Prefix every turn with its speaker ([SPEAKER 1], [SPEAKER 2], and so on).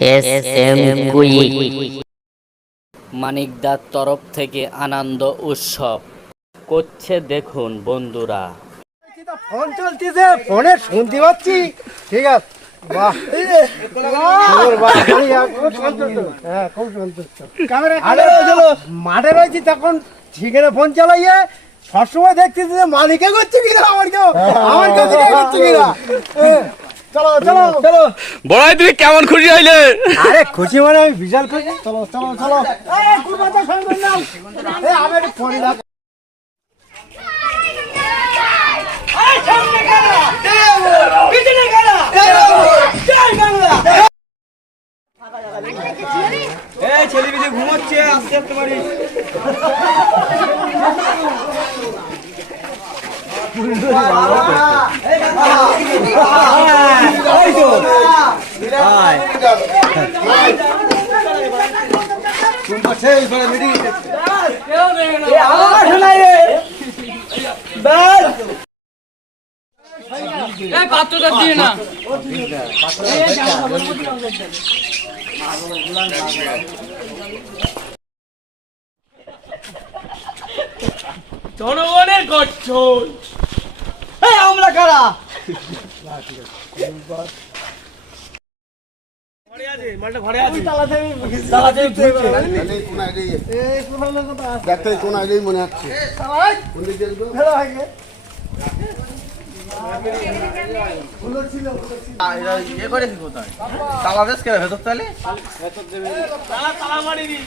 [SPEAKER 1] S M
[SPEAKER 2] মানিকদার তরফ থেকে আনন্দ উৎসব। করছে দেখুন বন্ধুরা।
[SPEAKER 3] ফোন চলতেছে ফোনে শুনতে পাচ্ছি। ঠিক আছে। বাহ। হ্যাঁ, মাঠে রয়েছি তখন ঠিকানা ফোন চালাইয়ে সবসময় দেখতেছি যে মালিকে করছে কিনা আমার কেউ। আমার কাছে কেউ করছে কিনা। হ্যাঁ, চলো চলো। চলো।
[SPEAKER 4] বড় ভাই তুমি কেমন খুশি হইলে?
[SPEAKER 3] আরে খুশি মানে আমি বিশাল খুশি। চলো চলো চলো। এই, কুরবানটা সঙ্গে নাও। এই, আমি একটু ফোন রাখ
[SPEAKER 4] জনগণের গঠন।
[SPEAKER 3] আমরা কারা?
[SPEAKER 5] দেখতে কোন আইলেই মনে হচ্ছে।
[SPEAKER 4] তালা মারিনি।